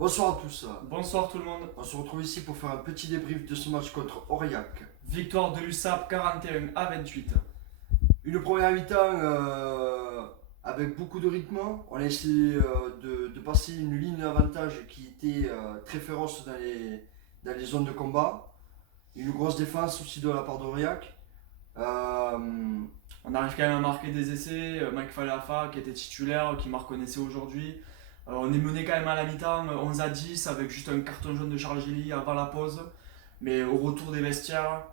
Bonsoir à tous. Bonsoir tout le monde. On se retrouve ici pour faire un petit débrief de ce match contre Aurillac. Victoire de l'USAP 41-28. Une première mi-temps avec beaucoup de rythme. On a essayé de passer une ligne d'avantage qui était très féroce dans les zones de combat. Une grosse défense aussi de la part d'Aurillac. On arrive quand même à marquer des essais. Mike Falafa qui était titulaire, qui m'a reconnaissait aujourd'hui. On est mené quand même à la mi-temps 11-10 avec juste un carton jaune de Charles Gély avant la pause. Mais au retour des vestiaires,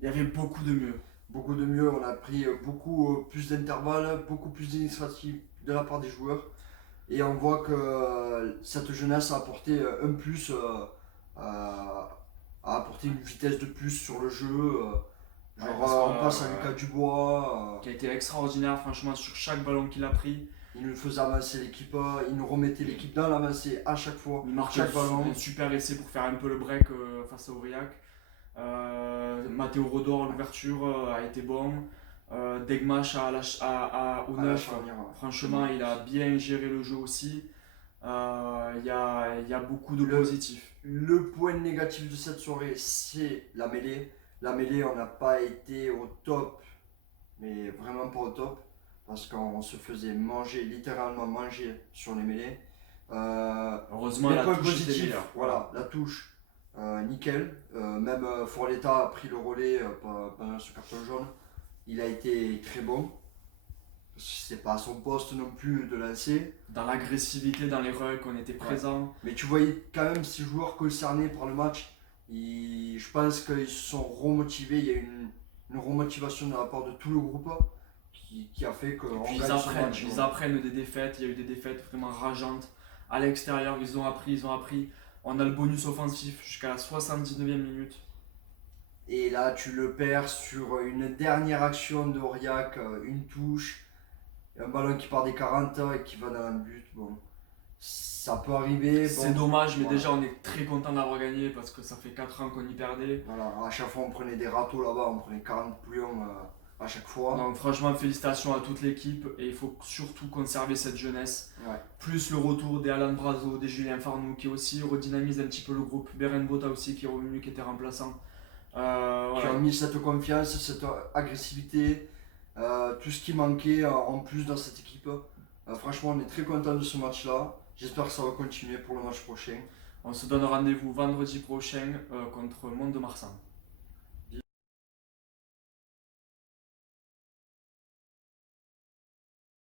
il y avait beaucoup de mieux. Beaucoup de mieux, on a pris beaucoup plus d'intervalles, beaucoup plus d'initiatives de la part des joueurs. Et on voit que cette jeunesse a apporté un plus, a apporté une vitesse de plus sur le jeu. On passe à Lucas Dubois. Qui a été extraordinaire franchement sur chaque ballon qu'il a pris. Il nous faisait avancer l'équipe, il nous remettait l'équipe dans l'avancée à chaque fois. Il marque chaque ballon. un super essai pour faire un peu le break face à Aurillac. Matteo Rodor, l'ouverture a été bon. Degmash au 9, franchement, il a bien géré le jeu aussi. Il y a beaucoup de positifs. Le point négatif de cette soirée, c'est la mêlée. La mêlée, on n'a pas été au top, mais vraiment pas au top, parce qu'on se faisait manger, littéralement manger sur les mêlées. Heureusement, les la points touche était positifs, meilleure. voilà, la touche, nickel. Même Forletta a pris le relais pendant ce carton jaune. Il a été très bon. C'est pas à son poste non plus de lancer. Dans l'agressivité, dans les rucks, on était présents. Mais tu voyais quand même ces joueurs concernés par le match. Je pense qu'ils se sont remotivés. Il y a une remotivation de la part de tout le groupe qui a fait qu'on gagne ce match. Ils apprennent des défaites. Il y a eu des défaites vraiment rageantes. À l'extérieur, ils ont appris. On a le bonus offensif jusqu'à la 79e minute. Et là, tu le perds sur une dernière action de Aurillac, une touche, un ballon qui part des 40 et qui va dans le but. Bon, ça peut arriver. C'est dommage, mais déjà on est très content d'avoir gagné parce que ça fait 4 ans qu'on y perdait. Voilà, à chaque fois on prenait des râteaux là-bas, on prenait 40 bouillons à chaque fois. Donc franchement, félicitations à toute l'équipe et il faut surtout conserver cette jeunesse. Ouais. Plus le retour des Alan Brazo, des Julien Farnou qui aussi redynamise un petit peu le groupe. Beren Bota aussi qui est revenu, qui était remplaçant. Qui ont mis cette confiance, cette agressivité, tout ce qui manquait en plus dans cette équipe. Franchement, on est très content de ce match-là. J'espère que ça va continuer pour le match prochain. On se donne rendez-vous vendredi prochain contre Mont-de-Marsan.